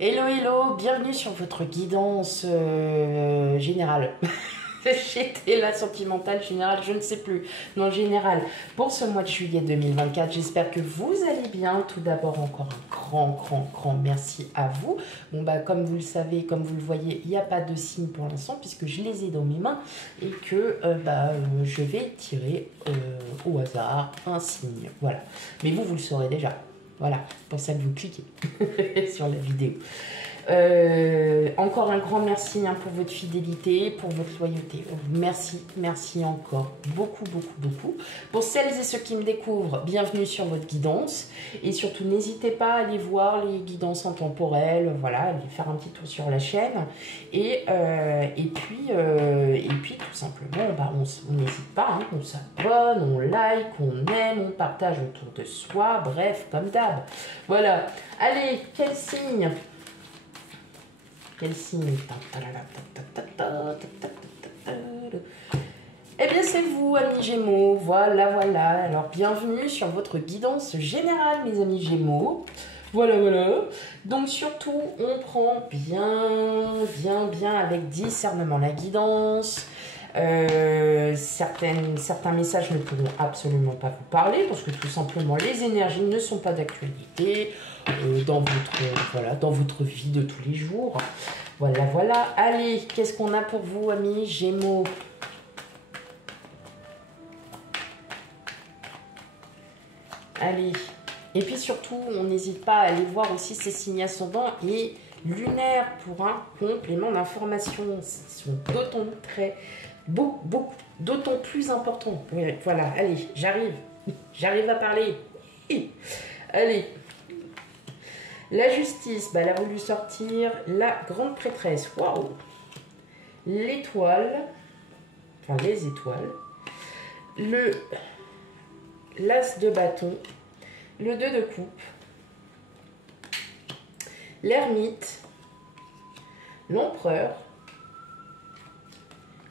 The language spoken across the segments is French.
Hello, hello, bienvenue sur votre guidance générale. J'étais là, sentimentale, générale, je ne sais plus. Non, générale. Pour ce mois de juillet 2024, j'espère que vous allez bien. Tout d'abord, encore un grand merci à vous. Bon, bah, comme vous le savez, comme vous le voyez, il n'y a pas de signe pour l'instant puisque je les ai dans mes mains et que je vais tirer au hasard un signe. Voilà. Mais vous le saurez déjà. Voilà, c'est pour ça que vous cliquez sur la vidéo. Encore un grand merci pour votre fidélité, pour votre loyauté. Merci encore. Beaucoup. Pour celles et ceux qui me découvrent, bienvenue sur votre guidance. Et surtout, n'hésitez pas à aller voir les guidances intemporelles. Voilà, aller faire un petit tour sur la chaîne. Et puis, tout simplement, on n'hésite pas. On s'abonne, on like, on aime, on partage autour de soi. Bref, comme d'hab. Voilà. Allez, quel signe ? Quel signe? Eh bien, c'est vous, amis Gémeaux. Voilà. Alors, bienvenue sur votre guidance générale, mes amis Gémeaux. Voilà. Donc, surtout, on prend bien avec discernement la guidance. Certains messages ne pourront absolument pas vous parler parce que tout simplement, les énergies ne sont pas d'actualité. Dans votre vie de tous les jours. Voilà. Allez, qu'est-ce qu'on a pour vous, amis Gémeaux? Allez. Et puis surtout, on n'hésite pas à aller voir aussi ces signes ascendants et lunaires pour un complément d'information. Ils sont d'autant plus importants. Voilà, allez, j'arrive à parler. Allez. La justice, elle a voulu sortir la grande prêtresse. Waouh! L'étoile, enfin les étoiles. L'as de bâton. Le 2 de coupe. L'ermite. L'empereur.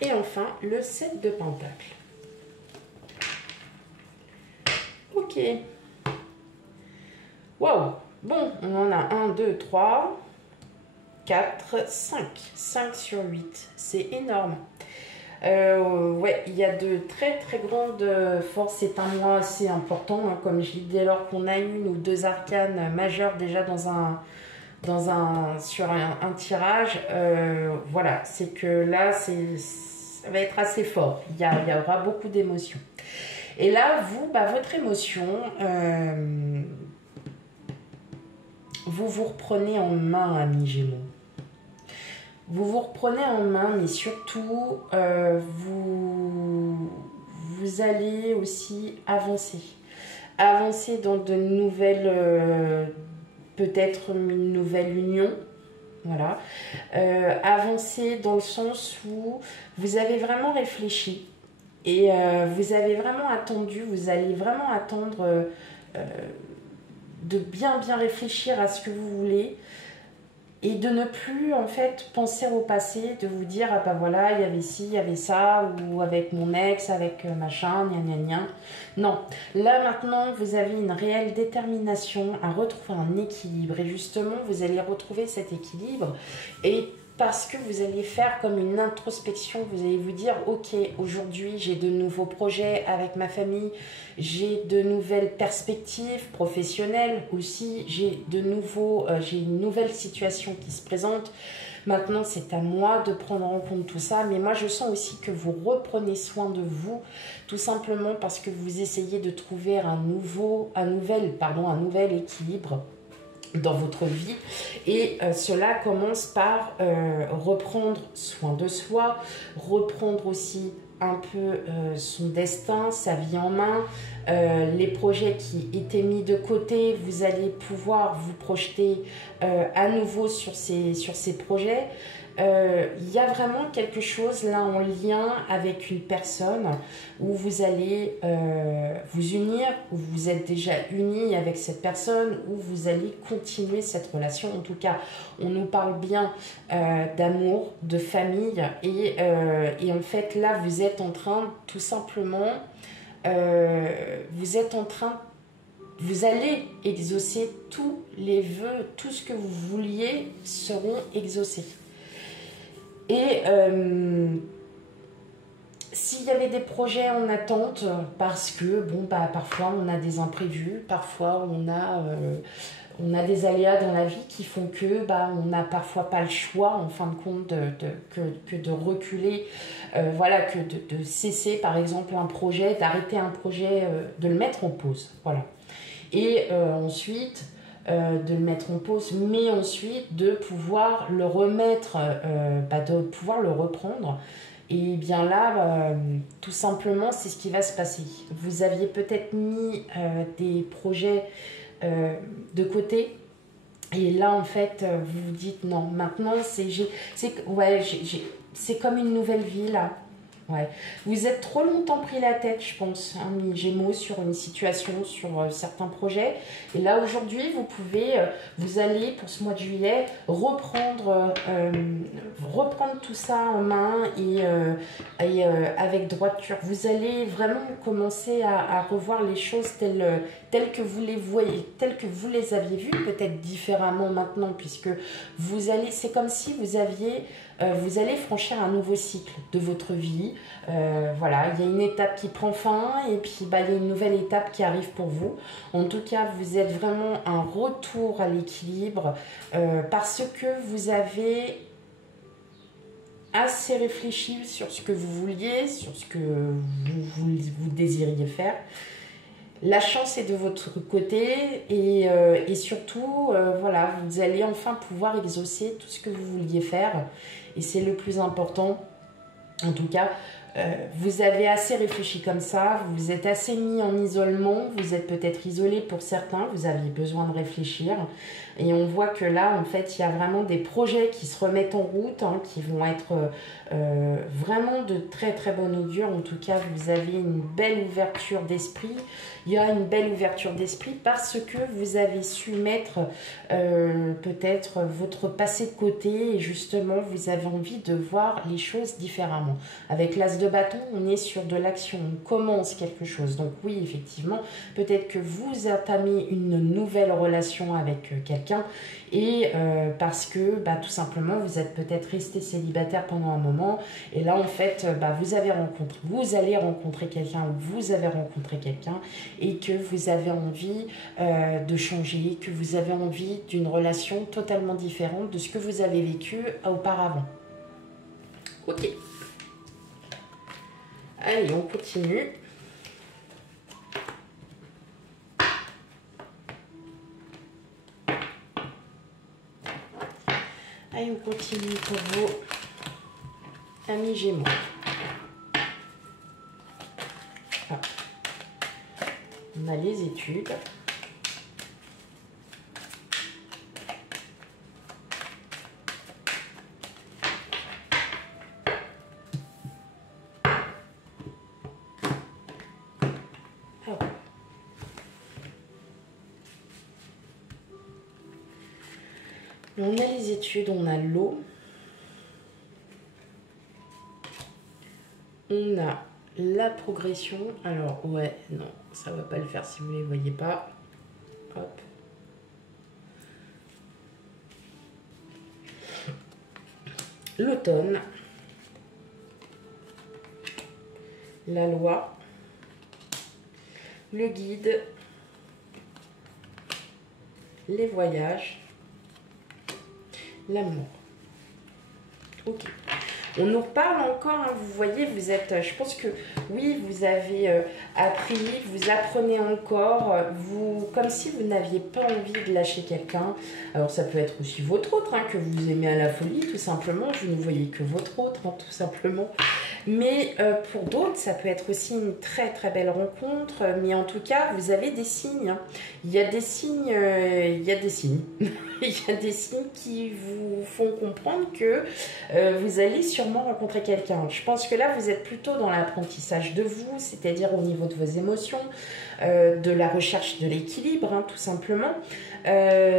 Et enfin, le 7 de pentacle. Ok. Waouh! Bon, on en a 1, 2, 3, 4, 5. 5 sur 8. C'est énorme. Ouais, il y a de très grandes forces. C'est un mois assez important. Comme je dis, dès lors qu'on a une ou deux arcanes majeures déjà sur un tirage, voilà, c'est que là, ça va être assez fort. Il y aura beaucoup d'émotions. Et là, votre émotion... vous reprenez en main, amis Gémeaux. Vous reprenez en main, mais surtout, vous allez aussi avancer. Avancer dans de nouvelles, peut-être une nouvelle union. Voilà. Avancer dans le sens où vous avez vraiment réfléchi. Et vous avez vraiment attendu, vous allez vraiment attendre... de bien réfléchir à ce que vous voulez et de ne plus en fait penser au passé, de vous dire ah bah voilà il y avait ci, il y avait ça, ou avec mon ex, avec machin, gna. Non, là maintenant vous avez une réelle détermination à retrouver un équilibre et justement vous allez retrouver cet équilibre et parce que vous allez faire comme une introspection, vous allez vous dire ok, aujourd'hui j'ai de nouveaux projets avec ma famille, j'ai de nouvelles perspectives professionnelles aussi, j'ai une nouvelle situation qui se présente. Maintenant, c'est à moi de prendre en compte tout ça, mais moi je sens aussi que vous reprenez soin de vous, tout simplement parce que vous essayez de trouver un nouvel équilibre dans votre vie et cela commence par reprendre soin de soi, reprendre aussi un peu son destin, sa vie en main, les projets qui étaient mis de côté, vous allez pouvoir vous projeter à nouveau sur ces projets. Il y a vraiment quelque chose là en lien avec une personne où vous allez vous unir, où vous êtes déjà unis avec cette personne, où vous allez continuer cette relation. En tout cas, on nous parle bien d'amour, de famille et en fait là vous êtes en train tout simplement vous êtes en train vous allez exaucer tous les vœux, tout ce que vous vouliez seront exaucés. Et s'il y avait des projets en attente, parce que bon, bah, parfois on a des imprévus, parfois on a des aléas dans la vie qui font que bah, on n'a parfois pas le choix en fin de compte que de reculer, voilà, que de cesser par exemple un projet, d'arrêter un projet, de le mettre en pause, voilà. Et ensuite de le mettre en pause, mais ensuite de pouvoir le remettre, de pouvoir le reprendre. Et bien là, tout simplement, c'est ce qui va se passer. Vous aviez peut-être mis des projets de côté. Et là, en fait, vous vous dites non, maintenant, c'est comme une nouvelle vie, là. Ouais. Vous êtes trop longtemps pris la tête, je pense, hein, Gémeaux, sur une situation, sur certains projets. Et là, aujourd'hui, vous pouvez, vous allez, pour ce mois de juillet, reprendre tout ça en main et avec droiture. Vous allez vraiment commencer à revoir les choses telles que vous les voyez, telles que vous les aviez vues, peut-être différemment maintenant, puisque c'est comme si vous allez franchir un nouveau cycle de votre vie. Voilà, il y a une étape qui prend fin et puis il y a une nouvelle étape qui arrive pour vous. En tout cas, vous êtes vraiment un retour à l'équilibre parce que vous avez assez réfléchi sur ce que vous vouliez, sur ce que vous désiriez faire. La chance est de votre côté et surtout, voilà, vous allez enfin pouvoir exaucer tout ce que vous vouliez faire. Et c'est le plus important. En tout cas, vous avez assez réfléchi comme ça, vous vous êtes assez mis en isolement, vous êtes peut-être isolé pour certains, vous aviez besoin de réfléchir. Et on voit que là, en fait, il y a vraiment des projets qui se remettent en route, hein, qui vont être vraiment de très très bon augure. En tout cas, vous avez une belle ouverture d'esprit. Il y a une belle ouverture d'esprit parce que vous avez su mettre peut-être votre passé de côté et justement, vous avez envie de voir les choses différemment. Avec l'as de bâton, on est sur de l'action, on commence quelque chose. Donc oui, effectivement, peut-être que vous entamez une nouvelle relation avec quelqu'un et parce que tout simplement, vous êtes peut-être resté célibataire pendant un moment et là, en fait, vous allez rencontrer quelqu'un ou vous avez rencontré quelqu'un et que vous avez envie de changer, que vous avez envie d'une relation totalement différente de ce que vous avez vécu auparavant. Ok. Allez, on continue. Allez, on continue pour vos amis Gémeaux. Ah. On a les études. On a les études, on a l'eau, on a la progression. Alors, ouais, non, ça va pas le faire si vous ne les voyez pas. Hop. L'automne, la loi, le guide, les voyages, l'amour. Ok. On nous reparle encore, hein, vous voyez, vous êtes, je pense que oui, vous avez appris, vous apprenez encore, comme si vous n'aviez pas envie de lâcher quelqu'un. Alors ça peut être aussi votre autre, hein, que vous aimez à la folie, tout simplement, vous ne voyez que votre autre, hein, tout simplement. Mais pour d'autres, ça peut être aussi une très très belle rencontre, mais en tout cas, vous avez des signes. Hein. Il y a des signes, il y a des signes. Il y a des signes qui vous font comprendre que vous allez sûrement rencontrer quelqu'un. Je pense que là, vous êtes plutôt dans l'apprentissage de vous, c'est-à-dire au niveau de vos émotions. de la recherche de l'équilibre, hein, tout simplement.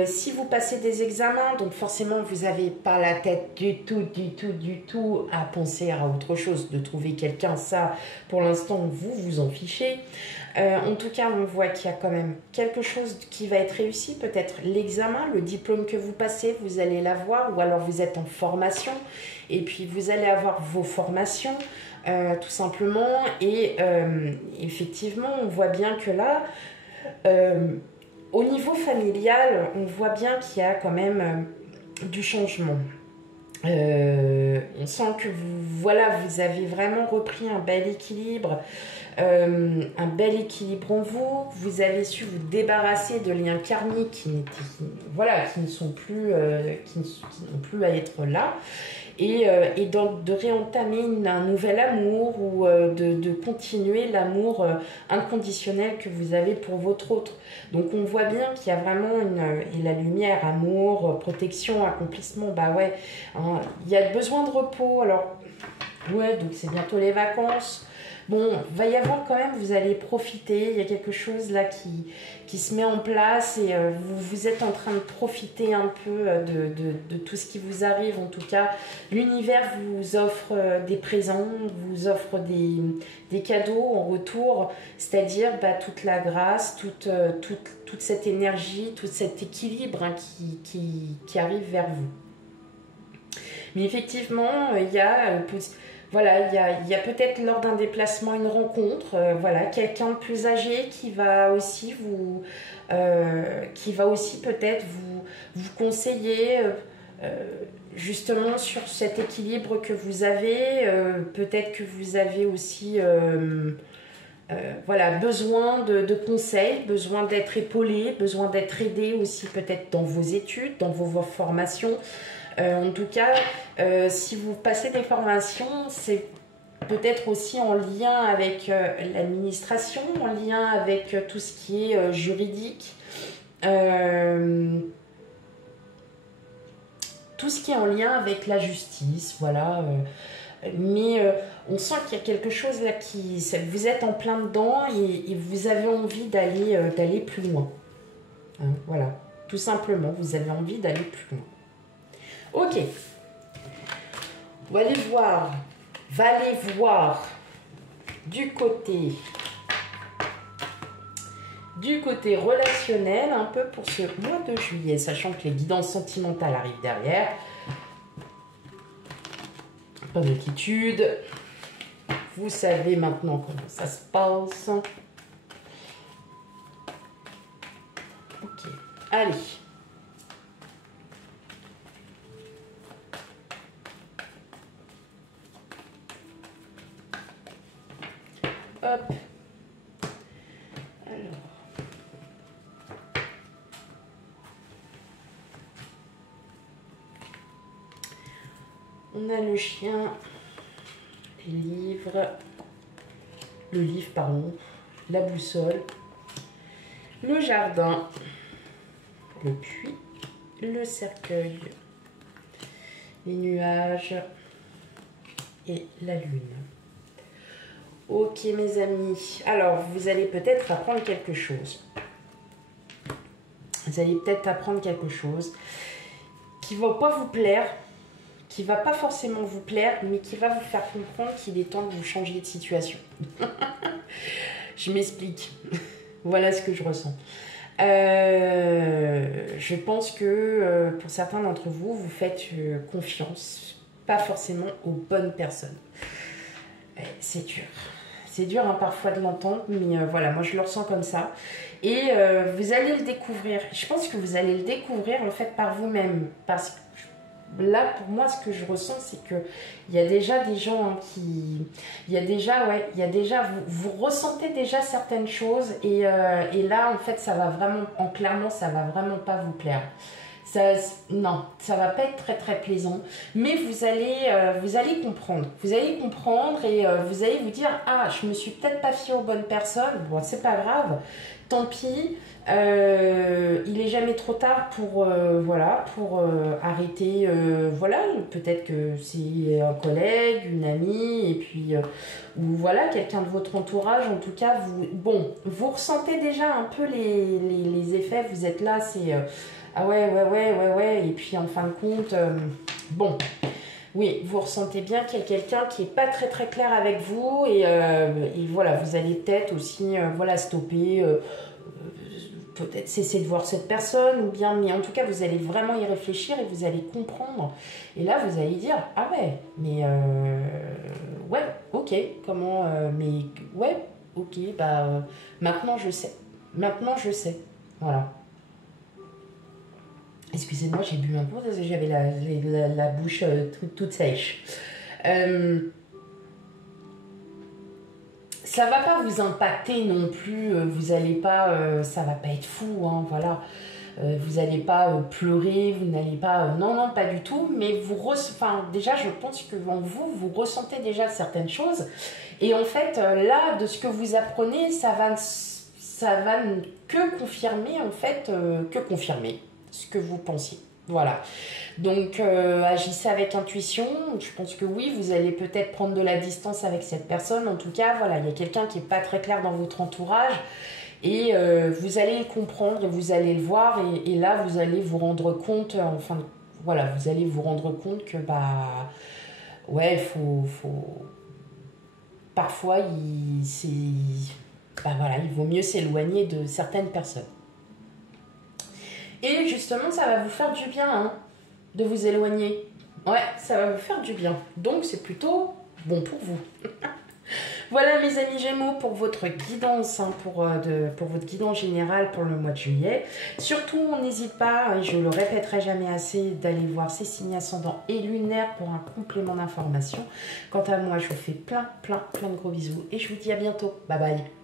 Si vous passez des examens, donc forcément vous n'avez pas la tête du tout à penser à autre chose, de trouver quelqu'un, ça pour l'instant vous vous en fichez. En tout cas, on voit qu'il y a quand même quelque chose qui va être réussi, peut-être l'examen, le diplôme que vous passez, vous allez l'avoir, ou alors vous êtes en formation, et puis vous allez avoir vos formations, tout simplement, et effectivement, on voit bien que là, au niveau familial, on voit bien qu'il y a quand même du changement. On sent que vous avez vraiment repris un bel équilibre, en vous. Vous avez su vous débarrasser de liens karmiques qui ne sont plus, qui n'ont plus à être là. Et donc de réentamer un nouvel amour ou de continuer l'amour inconditionnel que vous avez pour votre autre. Donc on voit bien qu'il y a vraiment et la lumière, amour, protection, accomplissement, bah ouais, hein, il y a besoin de repos. Alors ouais, donc c'est bientôt les vacances. Bon, va y avoir quand même, vous allez profiter, il y a quelque chose là qui se met en place et vous êtes en train de profiter un peu de tout ce qui vous arrive. En tout cas, l'univers vous offre des présents, vous offre des cadeaux en retour, c'est-à-dire toute la grâce, toute cette énergie, tout cet équilibre hein, qui arrive vers vous. Mais effectivement, il y a... Voilà, il y a peut-être lors d'un déplacement une rencontre, voilà, quelqu'un de plus âgé qui va aussi peut-être vous conseiller justement sur cet équilibre que vous avez. Peut-être que vous avez aussi voilà, besoin de conseils, besoin d'être épaulé, besoin d'être aidé aussi peut-être dans vos études, dans vos formations. En tout cas, si vous passez des formations, c'est peut-être aussi en lien avec l'administration, en lien avec tout ce qui est juridique, tout ce qui est en lien avec la justice, voilà. Mais on sent qu'il y a quelque chose là vous êtes en plein dedans et vous avez envie d'aller plus loin. Hein, voilà, tout simplement, vous avez envie d'aller plus loin. Ok, on va aller voir du côté relationnel un peu pour ce mois de juillet, sachant que les guidances sentimentales arrivent derrière. Pas d'inquiétude, vous savez maintenant comment ça se passe. Ok, allez. Hop. Alors. On a le chien, les livres, la boussole, le jardin, le puits, le cercueil, les nuages et la lune. Ok mes amis, alors vous allez peut-être apprendre quelque chose. Vous allez peut-être apprendre quelque chose qui ne va pas vous plaire, qui ne va pas forcément vous plaire, mais qui va vous faire comprendre qu'il est temps de vous changer de situation. Je m'explique. Voilà ce que je ressens. Je pense que pour certains d'entre vous, vous faites confiance, pas forcément aux bonnes personnes. C'est dur. C'est dur hein, parfois de l'entendre, mais voilà, moi je le ressens comme ça. Et vous allez le découvrir. Je pense que vous allez le découvrir en fait par vous-même. Parce que là, pour moi, ce que je ressens, c'est qu'il y a déjà des gens hein, qui... Il y a déjà... Vous ressentez déjà certaines choses. Et là, en fait, ça va vraiment... clairement, ça va vraiment pas vous plaire. Ça, non, ça va pas être très très plaisant, mais vous allez comprendre. Vous allez comprendre et vous allez vous dire, ah, je me suis peut-être pas fiée aux bonnes personnes, bon, c'est pas grave, tant pis, il est jamais trop tard pour, voilà, pour arrêter, voilà, peut-être que c'est un collègue, une amie, et puis, ou voilà, quelqu'un de votre entourage, en tout cas, bon, vous ressentez déjà un peu les effets, vous êtes là, c'est... ah ouais, et puis en fin de compte, bon, oui, vous ressentez bien qu'il y a quelqu'un qui n'est pas très très clair avec vous et voilà, vous allez peut-être aussi, voilà, stopper, peut-être cesser de voir cette personne ou bien, mais en tout cas, vous allez vraiment y réfléchir et vous allez comprendre. Et là, vous allez dire, ah ouais, mais ouais, ok, comment, mais ouais, ok, bah maintenant je sais, voilà. Excusez-moi, j'ai bu un coup parce que j'avais la bouche toute sèche. Ça va pas vous impacter non plus. Vous allez pas, ça va pas être fou, hein, voilà. Vous n'allez pas pleurer, vous n'allez pas, non, non, pas du tout. Mais enfin, déjà, je pense que en vous ressentez déjà certaines choses. Et en fait, là, de ce que vous apprenez, ça va que confirmer en fait, que confirmer ce que vous pensiez. Voilà. Donc, agissez avec intuition. Je pense que oui, vous allez peut-être prendre de la distance avec cette personne. En tout cas, voilà, il y a quelqu'un qui n'est pas très clair dans votre entourage. Et vous allez le comprendre et vous allez le voir. Et là, vous allez vous rendre compte, enfin, voilà, vous allez vous rendre compte que, bah, ouais, parfois, bah, voilà, il vaut mieux s'éloigner de certaines personnes. Et justement, ça va vous faire du bien, hein, de vous éloigner. Ouais, ça va vous faire du bien. Donc, c'est plutôt bon pour vous. Voilà, mes amis Gémeaux, pour votre guidance, hein, pour votre guidance générale pour le mois de juillet. Surtout, on n'hésite pas, et je le répéterai jamais assez, d'aller voir ces signes ascendants et lunaires pour un complément d'information. Quant à moi, je vous fais plein de gros bisous et je vous dis à bientôt. Bye bye.